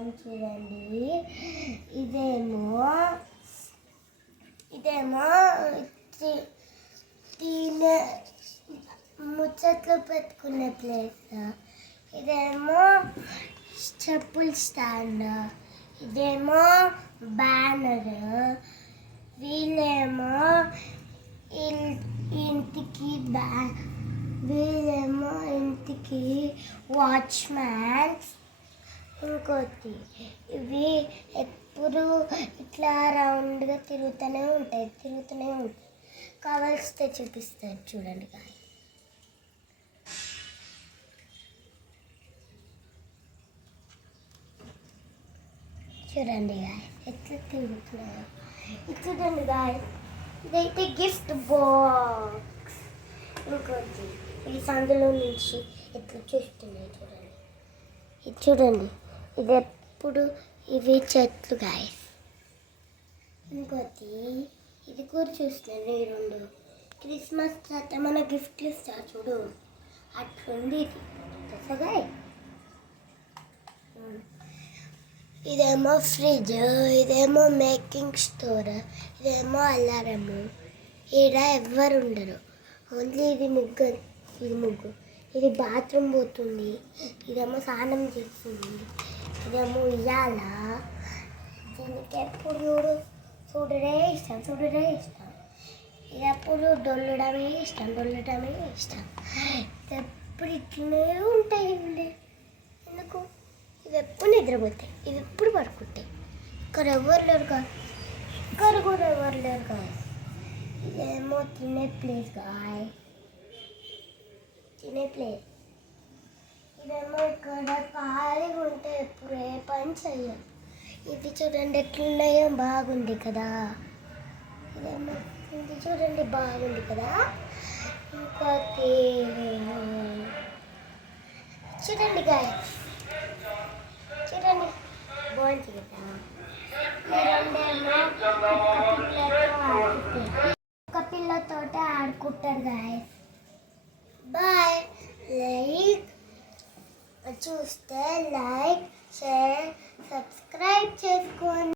చూపిస్తాను చూడండి. ఇదేమో తినే ముచ్చట్లు పెట్టుకునే ప్లేస్. ఇదేమో చెప్పుల స్టాండ్. ఇదేమో బ్యానర్. వీళ్ళేమో ఇంటికి వాచ్మ్యాన్స్. ఇంకోటి ఇవి ఎప్పుడు ఇట్లా రౌండ్గా తిరుగుతూనే ఉంటాయి. కావాల్సితే చూపిస్తారు చూడండి గాయ్. చూడండి గాయ్ ఎట్లా తిరుగుతున్నాయో. చూడండి గాయ్, ఇదైతే గిఫ్ట్ బాక్స్. ఇంకోటి ఈ సందులో నుంచి ఎట్లా చూస్తున్నాయి చూడండి. ఇది చూడండి, ఇది ఎప్పుడు ఇవి చెట్లు గాయ్. ఇంకోటి ఇది కూడా చూస్తున్నాను. ఈ రెండు క్రిస్మస్ తాత మన గిఫ్ట్లు ఇస్తారు చూడు, అట్లుంది ఇది తెలుసా. ఇదేమో ఫ్రిడ్జ్, ఇదేమో మేకింగ్ స్టోర్, ఇదేమో అలారము. ఈడ ఎవ్వరు ఉండరు, ఓన్లీ ఇది ముగ్గు. ఇది బాత్రూమ్ పోతుంది. ఇదేమో స్నానం చేస్తుంది. ఇదేమో ఉయ్యాల. దీనికి ఎప్పుడు చూడడే ఇష్టం. ఇది ఎప్పుడు డొల్లడమే ఇష్టం. ఎప్పుడు ఇట్లనే ఉంటాయి. ఎందుకు? ఇవి ఎప్పుడు నిద్రపోతాయి, ఇవి ఎప్పుడు పడుకుంటాయి. ఇక్కడ ఎవరు లేరు గాయ్. ఇదేమో తినే ప్లేస్ గాయ్. ఇదేమో ఇక్కడ ఖాళీగా ఉంటే ఎప్పుడు ఏ పని చెయ్యం. ఇది చూడండి ఎట్లున్నాయో, బాగుంది కదా. ఇదేమో ఇది చూడండి బాగుంది కదా. ఇంకోటి చూడండి గాయ్, చూడండి బాగుంది కదా. ఒక పిల్లతో ఆడుకుంటారు గాయ్. బాయ్. చూస్తే లైక్, షేర్, సబ్స్క్రైబ్ చేసుకోండి.